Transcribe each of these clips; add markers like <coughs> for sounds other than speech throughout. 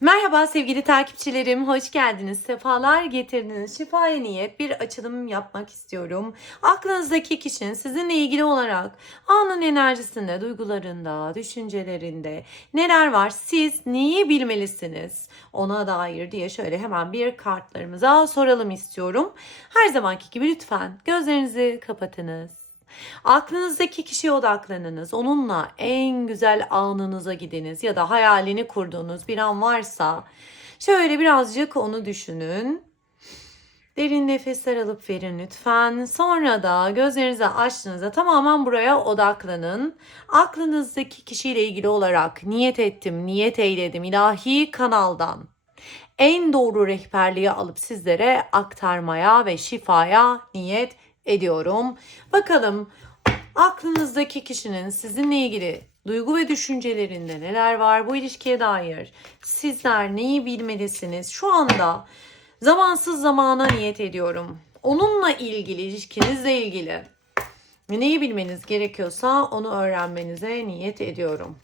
Merhaba sevgili takipçilerim, hoş geldiniz, sefalar getirdiniz. Şifaya niyet bir açılım yapmak istiyorum. Aklınızdaki kişinin sizinle ilgili olarak anın enerjisinde, duygularında, düşüncelerinde neler var, siz neyi bilmelisiniz ona dair diye şöyle hemen bir kartlarımıza soralım istiyorum. Her zamanki gibi lütfen gözlerinizi kapatınız. Aklınızdaki kişiye odaklanınız. Onunla en güzel anınıza gidiniz ya da hayalini kurduğunuz bir an varsa şöyle birazcık onu düşünün. Derin nefesler alıp verin lütfen. Sonra da gözlerinizi açtığınızda tamamen buraya odaklanın. Aklınızdaki kişiyle ilgili olarak niyet ettim, niyet eyledim ilahi kanaldan en doğru rehberliği alıp sizlere aktarmaya ve şifaya niyet ediyorum. Bakalım aklınızdaki kişinin sizinle ilgili duygu ve düşüncelerinde neler var bu ilişkiye dair? Sizler neyi bilmelisiniz? Şu anda zamansız zamana niyet ediyorum. Onunla ilgili, ilişkinizle ilgili neyi bilmeniz gerekiyorsa onu öğrenmenize niyet ediyorum.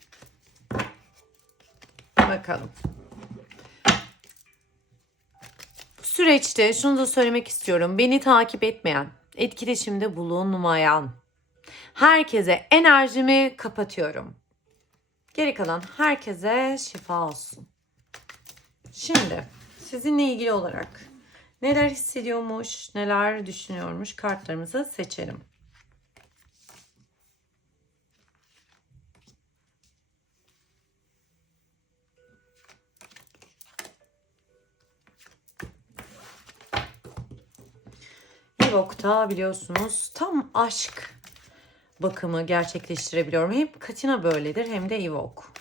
Bakalım. Süreçte şunu da söylemek istiyorum. Beni takip etmeyen, etkileşimde bulunmayan herkese enerjimi kapatıyorum. Geri kalan herkese şifa olsun. Şimdi sizinle ilgili olarak neler hissediyormuş, neler düşünüyormuş kartlarımızı seçelim. Yivok'ta biliyorsunuz tam aşk bakımı gerçekleştirebiliyorum. Hem Katina böyledir hem de Ivok.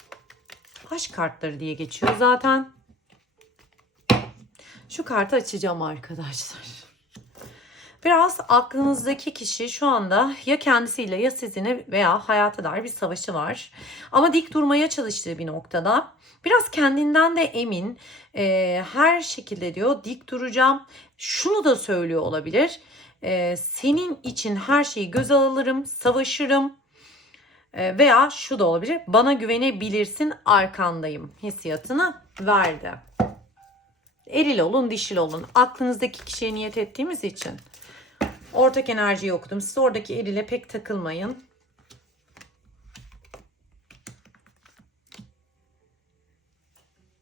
Aşk kartları diye geçiyor zaten. Şu kartı açacağım arkadaşlar. Biraz aklınızdaki kişi şu anda ya kendisiyle ya sizinle veya hayata dair bir savaşı var. Ama dik durmaya çalıştığı bir noktada. Biraz kendinden de emin. Ee, her şekilde diyor dik duracağım. Şunu da söylüyor olabilir. Ee, senin için her şeyi göze alırım, savaşırım. Ee, veya şu da olabilir. Bana güvenebilirsin arkandayım hissiyatını verdi. Eril olun, dişil olun. Aklınızdaki kişiye niyet ettiğimiz için. Ortak enerjiyi okudum. Siz oradaki erile pek takılmayın.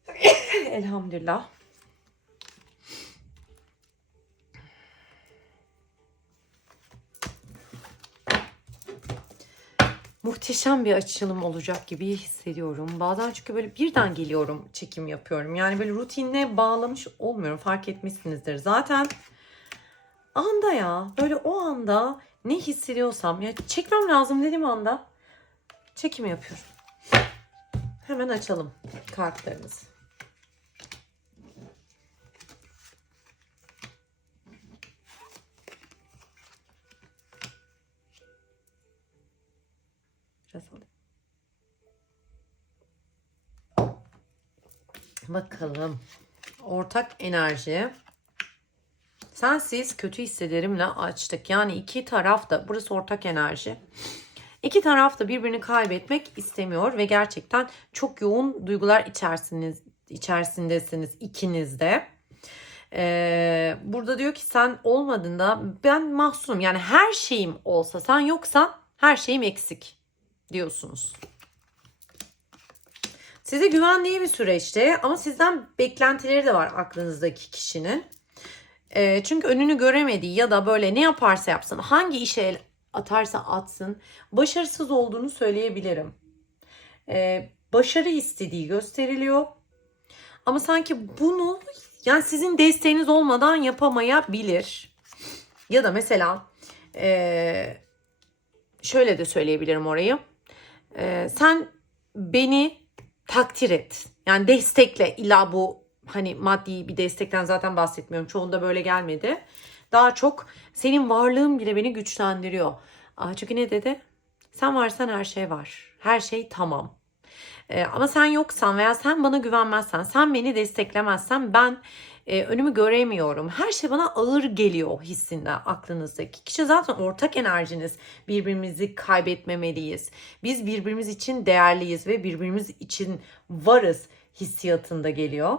<coughs> Elhamdülillah. Muhteşem bir açılım olacak gibi hissediyorum. Bazen çünkü böyle birden geliyorum çekim yapıyorum. Yani böyle rutinle bağlamış olmuyorum. Fark etmişsinizdir. Zaten anda ya böyle o anda ne hissediyorsam ya çekmem lazım dediğim anda çekim yapıyorum. Hemen açalım kartlarımızı. Biraz. Bakalım. Ortak enerji. Sensiz kötü hissederimle açtık. Yani iki taraf da burası ortak enerji. İki taraf da birbirini kaybetmek istemiyor ve gerçekten çok yoğun duygular içerisiniz, içerisindesiniz ikiniz de. Ee, burada diyor ki sen olmadığında ben mahzunum. Yani her şeyim olsa sen yoksan her şeyim eksik diyorsunuz. Size güvendiği bir süreçte ama sizden beklentileri de var aklınızdaki kişinin. E, çünkü önünü göremediği ya da böyle ne yaparsa yapsın, hangi işe el atarsa atsın, başarısız olduğunu söyleyebilirim. E, başarı istediği gösteriliyor. Ama sanki bunu yani sizin desteğiniz olmadan yapamayabilir. Ya da mesela e, şöyle de söyleyebilirim orayı. E, sen beni takdir et. Yani destekle illa bu hani maddi bir destekten zaten bahsetmiyorum. Çoğunda böyle gelmedi. Daha çok senin varlığın bile beni güçlendiriyor. Aa, çünkü ne dedi? Sen varsan her şey var. Her şey tamam. Ee, ama sen yoksan veya sen bana güvenmezsen, sen beni desteklemezsen ben e, önümü göremiyorum. Her şey bana ağır geliyor hissinde aklınızdaki. Kişi zaten ortak enerjiniz. Birbirimizi kaybetmemeliyiz. Biz birbirimiz için değerliyiz ve birbirimiz için varız hissiyatında geliyor.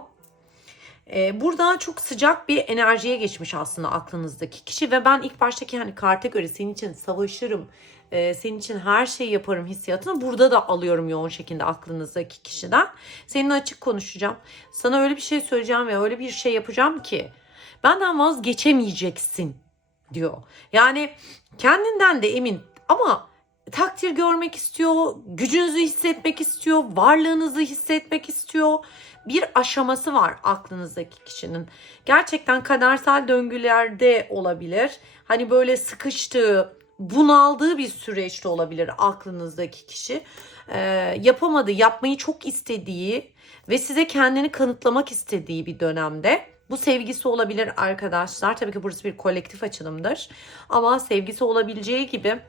Ee, burada çok sıcak bir enerjiye geçmiş aslında aklınızdaki kişi ve ben ilk baştaki hani karta göre senin için savaşırım, e, senin için her şeyi yaparım hissiyatını burada da alıyorum yoğun şekilde aklınızdaki kişiden. Seninle açık konuşacağım. Sana öyle bir şey söyleyeceğim ve öyle bir şey yapacağım ki benden vazgeçemeyeceksin diyor. Yani kendinden de emin ama takdir görmek istiyor, gücünüzü hissetmek istiyor, varlığınızı hissetmek istiyor. Bir aşaması var aklınızdaki kişinin. Gerçekten kadersel döngülerde olabilir. Hani böyle sıkıştığı, bunaldığı bir süreçte olabilir aklınızdaki kişi. Ee, yapamadığı, yapmayı çok istediği ve size kendini kanıtlamak istediği bir dönemde. Bu sevgisi olabilir arkadaşlar. Tabii ki burası bir kolektif açılımdır. Ama sevgisi olabileceği gibi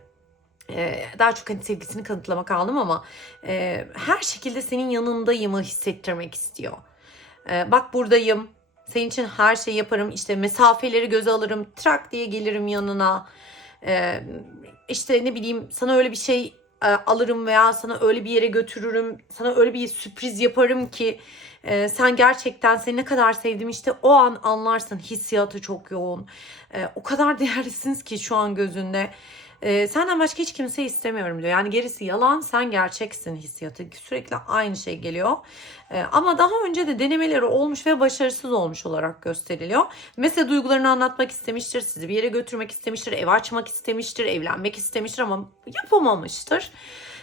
daha çok hani sevgisini kanıtlamak aldım ama e, her şekilde senin yanındayımı hissettirmek istiyor. E, bak buradayım. Senin için her şeyi yaparım. İşte mesafeleri göze alırım. Trak diye gelirim yanına. E, işte ne bileyim sana öyle bir şey e, alırım veya sana öyle bir yere götürürüm. Sana öyle bir sürpriz yaparım ki e, sen gerçekten seni ne kadar sevdim işte o an anlarsın. Hissiyatı çok yoğun. E, o kadar değerlisiniz ki şu an gözünde. Ee, senden başka hiç kimse istemiyorum diyor. Yani gerisi yalan sen gerçeksin hissiyatı. Sürekli aynı şey geliyor. Ee, ama daha önce de denemeleri olmuş ve başarısız olmuş olarak gösteriliyor. Mesela duygularını anlatmak istemiştir. Sizi bir yere götürmek istemiştir. Ev açmak istemiştir. Evlenmek istemiştir ama yapamamıştır.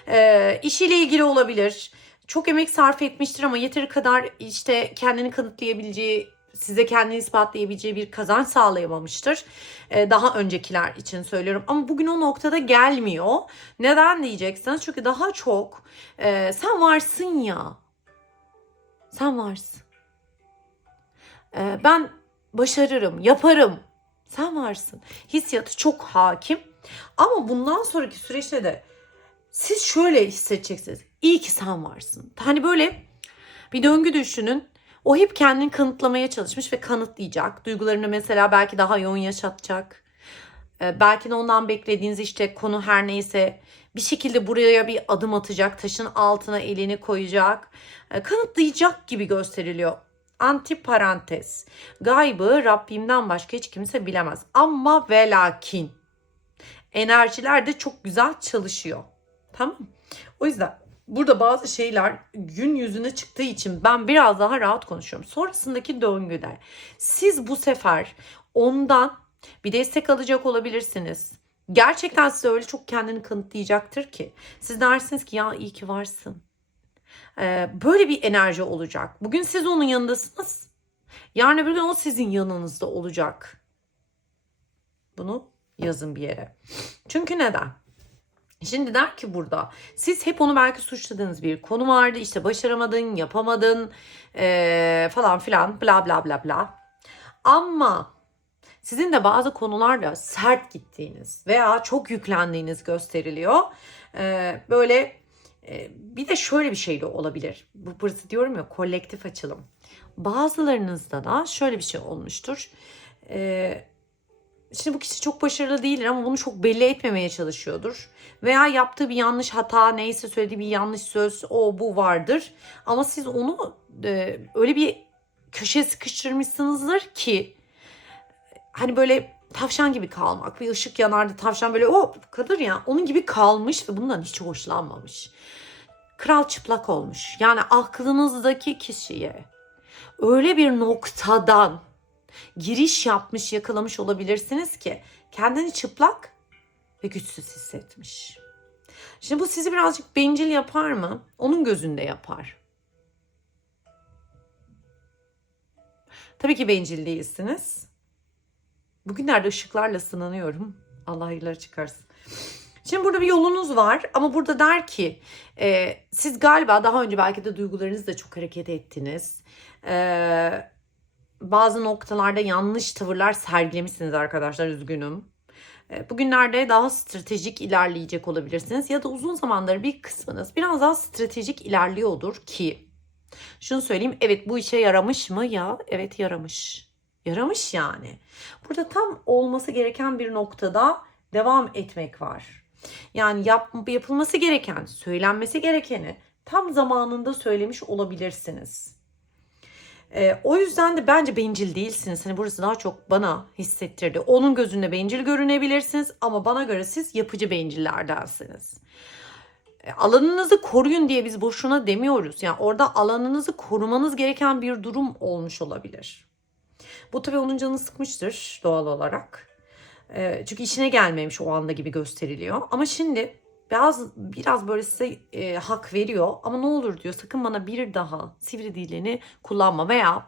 Ee, işiyle ilgili olabilir. Çok emek sarf etmiştir ama yeteri kadar işte kendini kanıtlayabileceği size kendini ispatlayabileceği bir kazanç sağlayamamıştır. Ee, daha öncekiler için söylüyorum. Ama bugün o noktada gelmiyor. Neden diyeceksiniz? Çünkü daha çok e, sen varsın ya. Sen varsın. Ee, ben başarırım, yaparım. Sen varsın. Hissiyatı çok hakim. Ama bundan sonraki süreçte de siz şöyle hissedeceksiniz. İyi ki sen varsın. Hani böyle bir döngü düşünün. O hep kendini kanıtlamaya çalışmış ve kanıtlayacak. Duygularını mesela belki daha yoğun yaşatacak. Ee, belki de ondan beklediğiniz işte konu her neyse bir şekilde buraya bir adım atacak. Taşın altına elini koyacak. Ee, kanıtlayacak gibi gösteriliyor. Anti parantez. Gaybı Rabbimden başka hiç kimse bilemez. Ama ve lakin enerjiler de çok güzel çalışıyor. Tamam O yüzden burada bazı şeyler gün yüzüne çıktığı için ben biraz daha rahat konuşuyorum. Sonrasındaki döngüde siz bu sefer ondan bir destek alacak olabilirsiniz. Gerçekten size öyle çok kendini kanıtlayacaktır ki. Siz dersiniz ki ya iyi ki varsın. Ee, böyle bir enerji olacak. Bugün siz onun yanındasınız. Yarın öbür gün o sizin yanınızda olacak. Bunu yazın bir yere. Çünkü neden? Şimdi der ki burada siz hep onu belki suçladığınız bir konu vardı işte başaramadın yapamadın ee, falan filan bla bla bla bla. Ama sizin de bazı konularda sert gittiğiniz veya çok yüklendiğiniz gösteriliyor. Ee, böyle e, bir de şöyle bir şey de olabilir. Bu burası diyorum ya kolektif açılım. Bazılarınızda da şöyle bir şey olmuştur. Ee, Şimdi bu kişi çok başarılı değildir ama bunu çok belli etmemeye çalışıyordur. Veya yaptığı bir yanlış hata neyse söylediği bir yanlış söz o bu vardır. Ama siz onu e, öyle bir köşeye sıkıştırmışsınızdır ki hani böyle tavşan gibi kalmak. Bir ışık yanardı tavşan böyle o kadar ya onun gibi kalmış ve bundan hiç hoşlanmamış. Kral çıplak olmuş. Yani aklınızdaki kişiye öyle bir noktadan giriş yapmış, yakalamış olabilirsiniz ki kendini çıplak ve güçsüz hissetmiş. Şimdi bu sizi birazcık bencil yapar mı? Onun gözünde yapar. Tabii ki bencil değilsiniz. Bugünlerde ışıklarla sınanıyorum. Allah hayırları çıkarsın. Şimdi burada bir yolunuz var ama burada der ki e, siz galiba daha önce belki de duygularınızla çok hareket ettiniz. E, bazı noktalarda yanlış tavırlar sergilemişsiniz arkadaşlar üzgünüm. E, bugünlerde daha stratejik ilerleyecek olabilirsiniz ya da uzun zamandır bir kısmınız biraz daha stratejik ilerliyordur ki. Şunu söyleyeyim evet bu işe yaramış mı? Ya evet yaramış. Yaramış yani. Burada tam olması gereken bir noktada devam etmek var. Yani yap, yapılması gereken söylenmesi gerekeni tam zamanında söylemiş olabilirsiniz. Ee, o yüzden de bence bencil değilsiniz. Hani burası daha çok bana hissettirdi. Onun gözünde bencil görünebilirsiniz ama bana göre siz yapıcı bencillerdensiniz. E, Alanınızı koruyun diye biz boşuna demiyoruz. Yani orada alanınızı korumanız gereken bir durum olmuş olabilir. Bu tabii onun canını sıkmıştır doğal olarak. E, çünkü işine gelmemiş o anda gibi gösteriliyor. Ama şimdi biraz biraz böyle size e, hak veriyor. Ama ne olur diyor sakın bana bir daha sivri dilini kullanma veya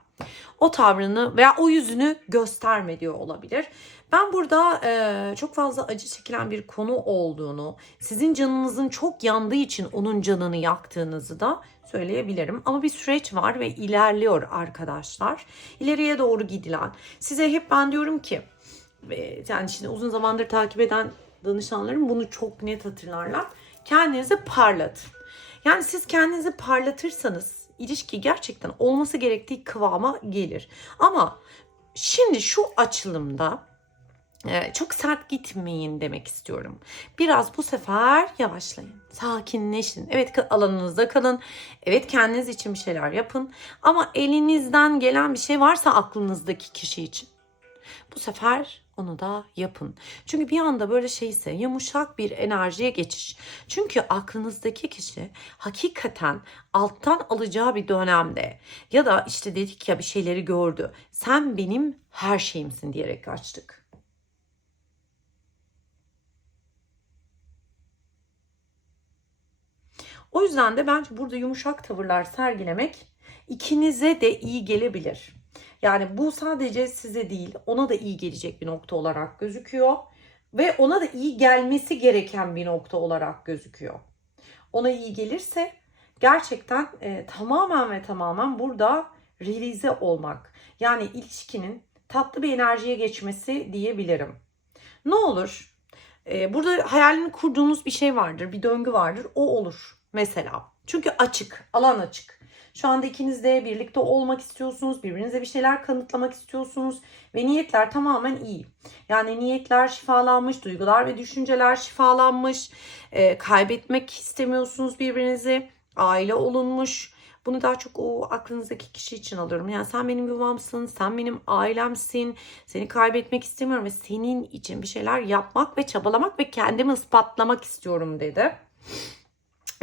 o tavrını veya o yüzünü gösterme diyor olabilir. Ben burada e, çok fazla acı çekilen bir konu olduğunu, sizin canınızın çok yandığı için onun canını yaktığınızı da söyleyebilirim. Ama bir süreç var ve ilerliyor arkadaşlar. İleriye doğru gidilen. Size hep ben diyorum ki ve yani şimdi uzun zamandır takip eden danışanlarım bunu çok net hatırlarlar. Kendinizi parlatın. Yani siz kendinizi parlatırsanız ilişki gerçekten olması gerektiği kıvama gelir. Ama şimdi şu açılımda e, çok sert gitmeyin demek istiyorum. Biraz bu sefer yavaşlayın. Sakinleşin. Evet alanınızda kalın. Evet kendiniz için bir şeyler yapın. Ama elinizden gelen bir şey varsa aklınızdaki kişi için bu sefer onu da yapın. Çünkü bir anda böyle şeyse yumuşak bir enerjiye geçiş. Çünkü aklınızdaki kişi hakikaten alttan alacağı bir dönemde ya da işte dedik ya bir şeyleri gördü. Sen benim her şeyimsin diyerek açtık. O yüzden de bence burada yumuşak tavırlar sergilemek ikinize de iyi gelebilir. Yani bu sadece size değil ona da iyi gelecek bir nokta olarak gözüküyor. Ve ona da iyi gelmesi gereken bir nokta olarak gözüküyor. Ona iyi gelirse gerçekten e, tamamen ve tamamen burada revize olmak. Yani ilişkinin tatlı bir enerjiye geçmesi diyebilirim. Ne olur? E, burada hayalini kurduğunuz bir şey vardır, bir döngü vardır. O olur mesela. Çünkü açık, alan açık. Şu anda ikiniz de birlikte olmak istiyorsunuz. Birbirinize bir şeyler kanıtlamak istiyorsunuz. Ve niyetler tamamen iyi. Yani niyetler şifalanmış, duygular ve düşünceler şifalanmış. E, kaybetmek istemiyorsunuz birbirinizi. Aile olunmuş. Bunu daha çok o aklınızdaki kişi için alıyorum. Yani sen benim yuvamsın, sen benim ailemsin. Seni kaybetmek istemiyorum ve senin için bir şeyler yapmak ve çabalamak ve kendimi ispatlamak istiyorum dedi.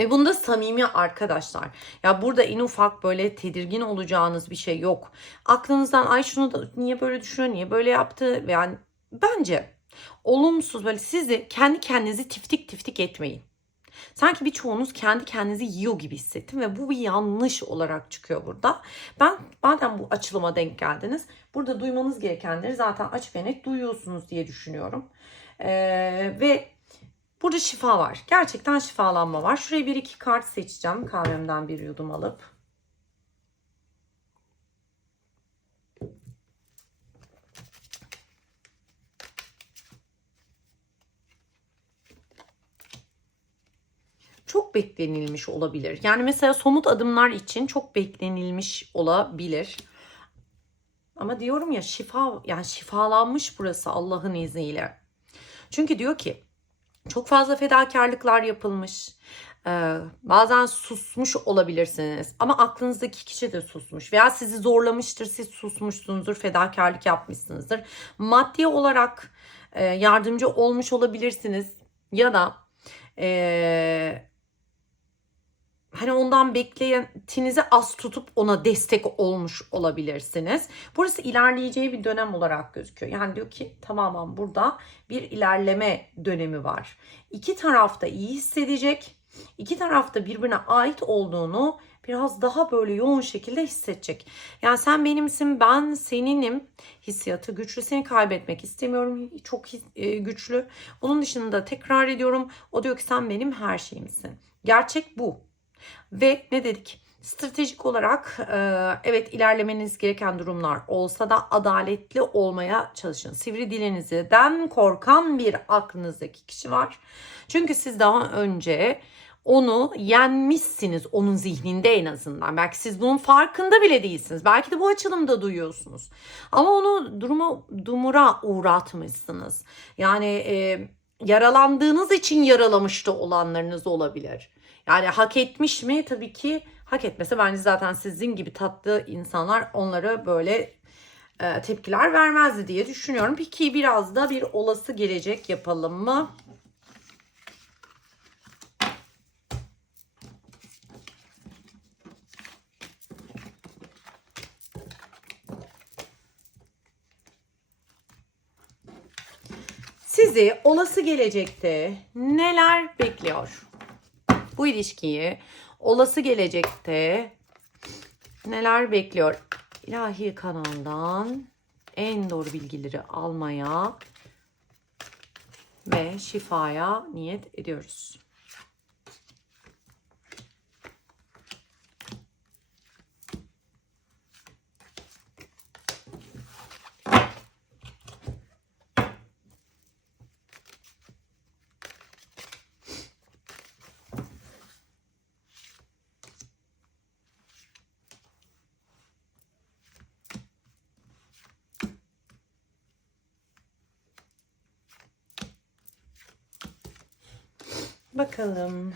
Ve bunda samimi arkadaşlar. Ya burada en ufak böyle tedirgin olacağınız bir şey yok. Aklınızdan ay şunu da niye böyle düşünüyor, niye böyle yaptı? Yani bence olumsuz böyle sizi kendi kendinizi tiftik tiftik etmeyin. Sanki birçoğunuz kendi kendinizi yiyor gibi hissettim ve bu bir yanlış olarak çıkıyor burada. Ben madem bu açılıma denk geldiniz, burada duymanız gerekenleri zaten açık ve net duyuyorsunuz diye düşünüyorum. Ee, ve Burada şifa var. Gerçekten şifalanma var. Şuraya bir iki kart seçeceğim. Kahvemden bir yudum alıp. Çok beklenilmiş olabilir. Yani mesela somut adımlar için çok beklenilmiş olabilir. Ama diyorum ya şifa yani şifalanmış burası Allah'ın izniyle. Çünkü diyor ki çok fazla fedakarlıklar yapılmış. Ee, bazen susmuş olabilirsiniz ama aklınızdaki kişi de susmuş veya sizi zorlamıştır siz susmuşsunuzdur fedakarlık yapmışsınızdır maddi olarak e, yardımcı olmuş olabilirsiniz ya da e, hani ondan beklentinizi az tutup ona destek olmuş olabilirsiniz. Burası ilerleyeceği bir dönem olarak gözüküyor. Yani diyor ki tamamen burada bir ilerleme dönemi var. İki taraf da iyi hissedecek. İki taraf da birbirine ait olduğunu biraz daha böyle yoğun şekilde hissedecek. Yani sen benimsin, ben seninim hissiyatı güçlü. Seni kaybetmek istemiyorum. Çok e, güçlü. Onun dışında tekrar ediyorum. O diyor ki sen benim her şeyimsin. Gerçek bu. Ve ne dedik? Stratejik olarak e, evet ilerlemeniz gereken durumlar olsa da adaletli olmaya çalışın. Sivri dilinizden korkan bir aklınızdaki kişi var. Çünkü siz daha önce onu yenmişsiniz onun zihninde en azından. Belki siz bunun farkında bile değilsiniz. Belki de bu açılımda duyuyorsunuz. Ama onu duruma dumura uğratmışsınız. Yani e, yaralandığınız için yaralamış da olanlarınız olabilir. Yani hak etmiş mi? Tabii ki hak etmese bence zaten sizin gibi tatlı insanlar onlara böyle e, tepkiler vermezdi diye düşünüyorum. Peki biraz da bir olası gelecek yapalım mı? Sizi olası gelecekte neler bekliyor? Bu ilişkiyi olası gelecekte neler bekliyor? İlahi kanaldan en doğru bilgileri almaya ve şifaya niyet ediyoruz. Bakalım.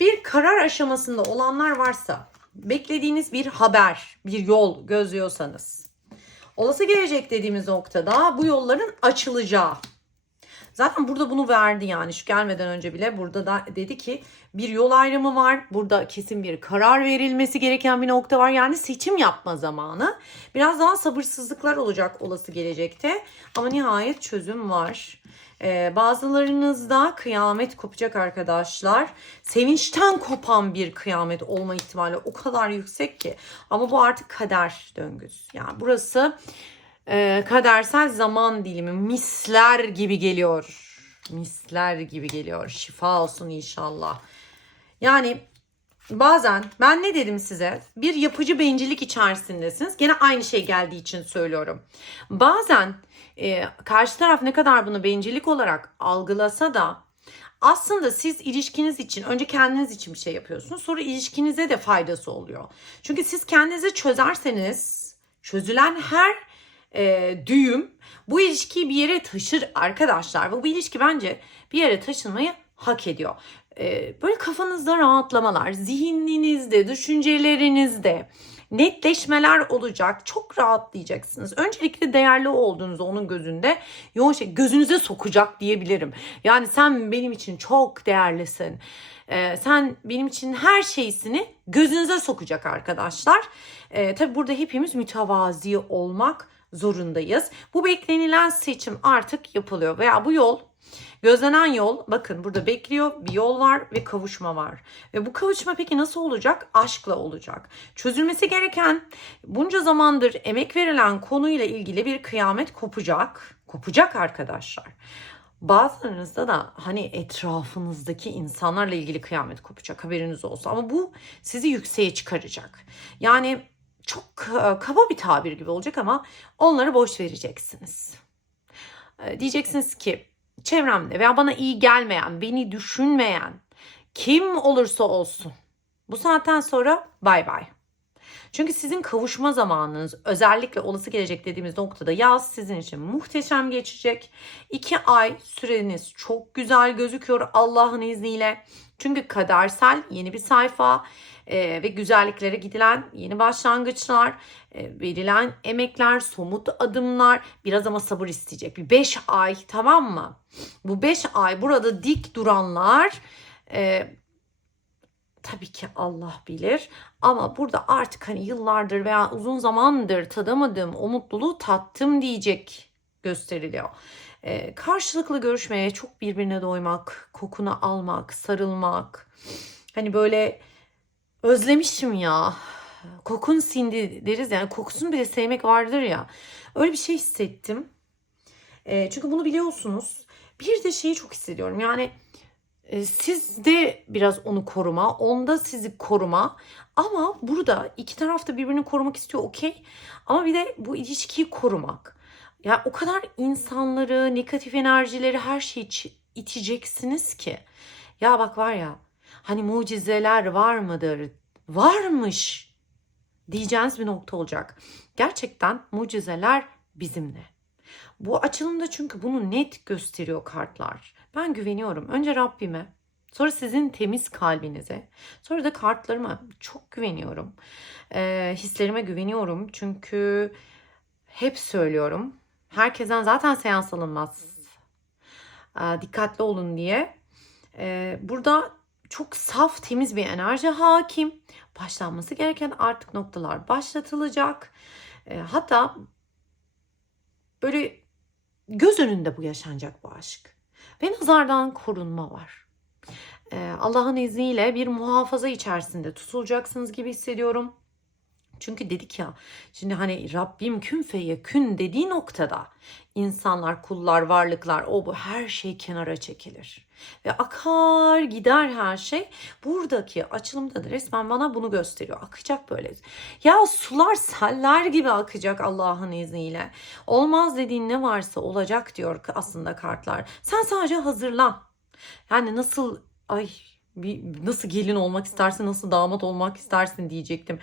Bir karar aşamasında olanlar varsa, beklediğiniz bir haber, bir yol gözlüyorsanız, olası gelecek dediğimiz noktada bu yolların açılacağı. Zaten burada bunu verdi yani şu gelmeden önce bile burada da dedi ki bir yol ayrımı var. Burada kesin bir karar verilmesi gereken bir nokta var. Yani seçim yapma zamanı. Biraz daha sabırsızlıklar olacak olası gelecekte. Ama nihayet çözüm var. Ee, bazılarınızda kıyamet kopacak arkadaşlar. Sevinçten kopan bir kıyamet olma ihtimali o kadar yüksek ki. Ama bu artık kader döngüsü. Yani burası e, kadersel zaman dilimi misler gibi geliyor. Misler gibi geliyor. Şifa olsun inşallah. Yani bazen ben ne dedim size? Bir yapıcı bencillik içerisindesiniz. Gene aynı şey geldiği için söylüyorum. Bazen e, karşı taraf ne kadar bunu bencillik olarak algılasa da aslında siz ilişkiniz için önce kendiniz için bir şey yapıyorsunuz. Sonra ilişkinize de faydası oluyor. Çünkü siz kendinizi çözerseniz çözülen her e, düğüm bu ilişkiyi bir yere taşır arkadaşlar. Ve bu ilişki bence bir yere taşınmayı hak ediyor. E, böyle kafanızda rahatlamalar, zihninizde, düşüncelerinizde netleşmeler olacak. Çok rahatlayacaksınız. Öncelikle değerli olduğunuzu onun gözünde yoğun şey gözünüze sokacak diyebilirim. Yani sen benim için çok değerlisin. Ee, sen benim için her şeysini gözünüze sokacak arkadaşlar. Ee, tabii burada hepimiz mütevazi olmak zorundayız. Bu beklenilen seçim artık yapılıyor veya bu yol Gözlenen yol bakın burada bekliyor bir yol var ve kavuşma var. Ve bu kavuşma peki nasıl olacak? Aşkla olacak. Çözülmesi gereken bunca zamandır emek verilen konuyla ilgili bir kıyamet kopacak. Kopacak arkadaşlar. Bazılarınızda da hani etrafınızdaki insanlarla ilgili kıyamet kopacak haberiniz olsun. Ama bu sizi yükseğe çıkaracak. Yani çok e, kaba bir tabir gibi olacak ama onları boş vereceksiniz. E, diyeceksiniz ki çevremde veya bana iyi gelmeyen, beni düşünmeyen kim olursa olsun bu saatten sonra bay bay. Çünkü sizin kavuşma zamanınız özellikle olası gelecek dediğimiz noktada yaz sizin için muhteşem geçecek. İki ay süreniz çok güzel gözüküyor Allah'ın izniyle. Çünkü kadersel yeni bir sayfa e, ve güzelliklere gidilen yeni başlangıçlar, e, verilen emekler, somut adımlar biraz ama sabır isteyecek. Bir 5 ay tamam mı? Bu 5 ay burada dik duranlar e, tabii ki Allah bilir ama burada artık hani yıllardır veya uzun zamandır tadamadığım o mutluluğu tattım diyecek gösteriliyor. Ee, karşılıklı görüşmeye çok birbirine doymak, kokunu almak, sarılmak. Hani böyle özlemişim ya. Kokun sindi deriz yani kokusunu bile sevmek vardır ya. Öyle bir şey hissettim. Ee, çünkü bunu biliyorsunuz. Bir de şeyi çok hissediyorum yani E, Sizde biraz onu koruma, onda sizi koruma. Ama burada iki taraf da birbirini korumak istiyor okey. Ama bir de bu ilişkiyi korumak. Ya o kadar insanları, negatif enerjileri, her şeyi iteceksiniz ki. Ya bak var ya hani mucizeler var mıdır? Varmış diyeceğiniz bir nokta olacak. Gerçekten mucizeler bizimle. Bu açılımda çünkü bunu net gösteriyor kartlar. Ben güveniyorum. Önce Rabbime, sonra sizin temiz kalbinize, sonra da kartlarıma çok güveniyorum. Ee, hislerime güveniyorum çünkü hep söylüyorum. Herkesten zaten seans alınmaz. Aa, dikkatli olun diye. Ee, burada çok saf, temiz bir enerji hakim. Başlanması gereken artık noktalar başlatılacak. Ee, hatta böyle göz önünde bu yaşanacak bu aşk. Ve nazardan korunma var. Ee, Allah'ın izniyle bir muhafaza içerisinde tutulacaksınız gibi hissediyorum. Çünkü dedik ya şimdi hani Rabbim kün feyekün dediği noktada insanlar, kullar, varlıklar o bu her şey kenara çekilir. Ve akar gider her şey. Buradaki açılımda da resmen bana bunu gösteriyor. Akacak böyle. Ya sular seller gibi akacak Allah'ın izniyle. Olmaz dediğin ne varsa olacak diyor aslında kartlar. Sen sadece hazırlan. Yani nasıl ay bir, nasıl gelin olmak istersin, nasıl damat olmak istersin diyecektim.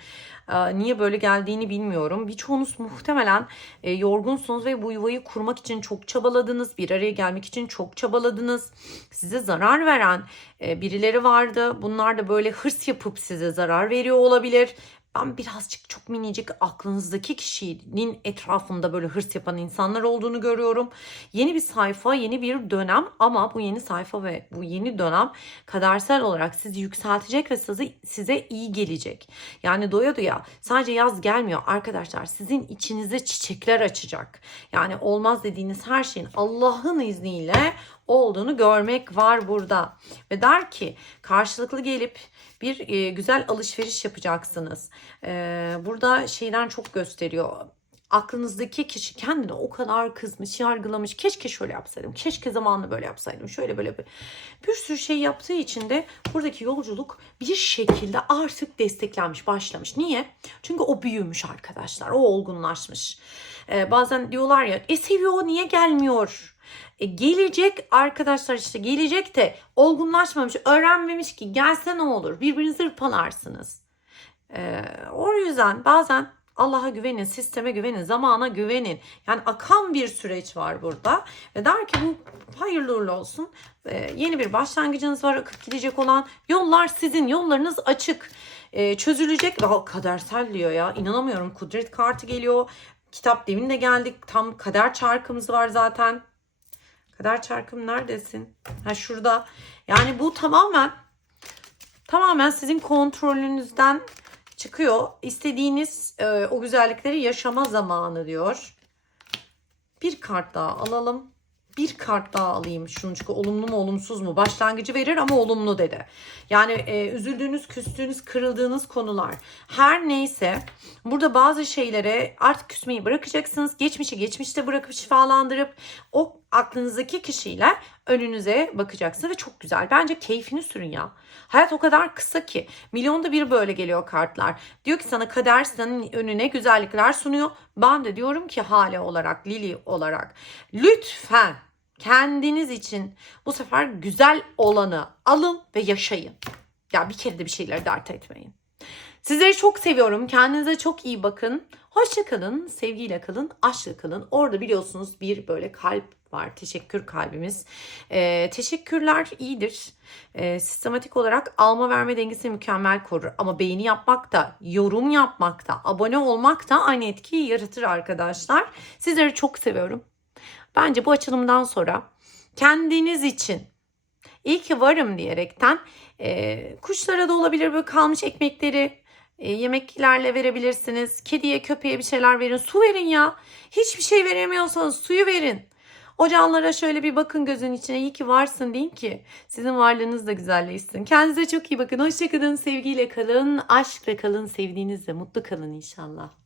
Ee, niye böyle geldiğini bilmiyorum. Birçoğunuz muhtemelen e, yorgunsunuz ve bu yuvayı kurmak için çok çabaladınız. Bir araya gelmek için çok çabaladınız. Size zarar veren e, birileri vardı. Bunlar da böyle hırs yapıp size zarar veriyor olabilir. Ben birazcık çok minicik aklınızdaki kişinin etrafında böyle hırs yapan insanlar olduğunu görüyorum. Yeni bir sayfa, yeni bir dönem ama bu yeni sayfa ve bu yeni dönem kadersel olarak sizi yükseltecek ve size, size iyi gelecek. Yani doya doya sadece yaz gelmiyor arkadaşlar. Sizin içinize çiçekler açacak. Yani olmaz dediğiniz her şeyin Allah'ın izniyle olduğunu görmek var burada. Ve der ki karşılıklı gelip bir e, güzel alışveriş yapacaksınız. E, burada şeyden çok gösteriyor. Aklınızdaki kişi kendine o kadar kızmış, yargılamış. Keşke şöyle yapsaydım, keşke zamanında böyle yapsaydım, şöyle böyle bir, bir sürü şey yaptığı için de buradaki yolculuk bir şekilde artık desteklenmiş, başlamış. Niye? Çünkü o büyümüş arkadaşlar, o olgunlaşmış. E, bazen diyorlar ya, e seviyor, niye gelmiyor? E, gelecek arkadaşlar işte gelecek de olgunlaşmamış, öğrenmemiş ki gelse ne olur? Birbirinizi hırpalarsınız. E, o yüzden bazen Allah'a güvenin, sisteme güvenin, zamana güvenin. Yani akan bir süreç var burada. Ve der ki bu hayırlı uğurlu olsun. E, yeni bir başlangıcınız var akıp gidecek olan. Yollar sizin, yollarınız açık. E, çözülecek. Aa, kadersel diyor ya. İnanamıyorum. Kudret kartı geliyor. Kitap demin de geldik. Tam kader çarkımız var zaten. Kader çarkım neredesin? Ha şurada. Yani bu tamamen tamamen sizin kontrolünüzden çıkıyor. İstediğiniz e, o güzellikleri yaşama zamanı diyor. Bir kart daha alalım. Bir kart daha alayım şunu çünkü olumlu mu olumsuz mu başlangıcı verir ama olumlu dedi. Yani e, üzüldüğünüz, küstüğünüz, kırıldığınız konular her neyse burada bazı şeylere artık küsmeyi bırakacaksınız. Geçmişi geçmişte bırakıp şifalandırıp o aklınızdaki kişiyle önünüze bakacaksınız ve çok güzel. Bence keyfini sürün ya. Hayat o kadar kısa ki. Milyonda bir böyle geliyor kartlar. Diyor ki sana kader senin önüne güzellikler sunuyor. Ben de diyorum ki hale olarak, Lili olarak lütfen kendiniz için bu sefer güzel olanı alın ve yaşayın. Ya bir kere de bir şeyleri dert etmeyin. Sizleri çok seviyorum. Kendinize çok iyi bakın. Hoşça kalın, sevgiyle kalın, aşkla kalın. Orada biliyorsunuz bir böyle kalp var. Teşekkür kalbimiz. Ee, teşekkürler iyidir. Ee, sistematik olarak alma verme dengesini mükemmel korur. Ama beğeni yapmak da, yorum yapmak da, abone olmak da aynı etkiyi yaratır arkadaşlar. Sizleri çok seviyorum. Bence bu açılımdan sonra kendiniz için iyi ki varım diyerekten e, kuşlara da olabilir böyle kalmış ekmekleri e, yemeklerle verebilirsiniz. Kediye köpeğe bir şeyler verin. Su verin ya. Hiçbir şey veremiyorsanız suyu verin. O canlara şöyle bir bakın gözün içine. İyi ki varsın deyin ki sizin varlığınız da güzelleşsin. Kendinize çok iyi bakın. Hoşçakalın. Sevgiyle kalın. Aşkla kalın. Sevdiğinizle mutlu kalın inşallah.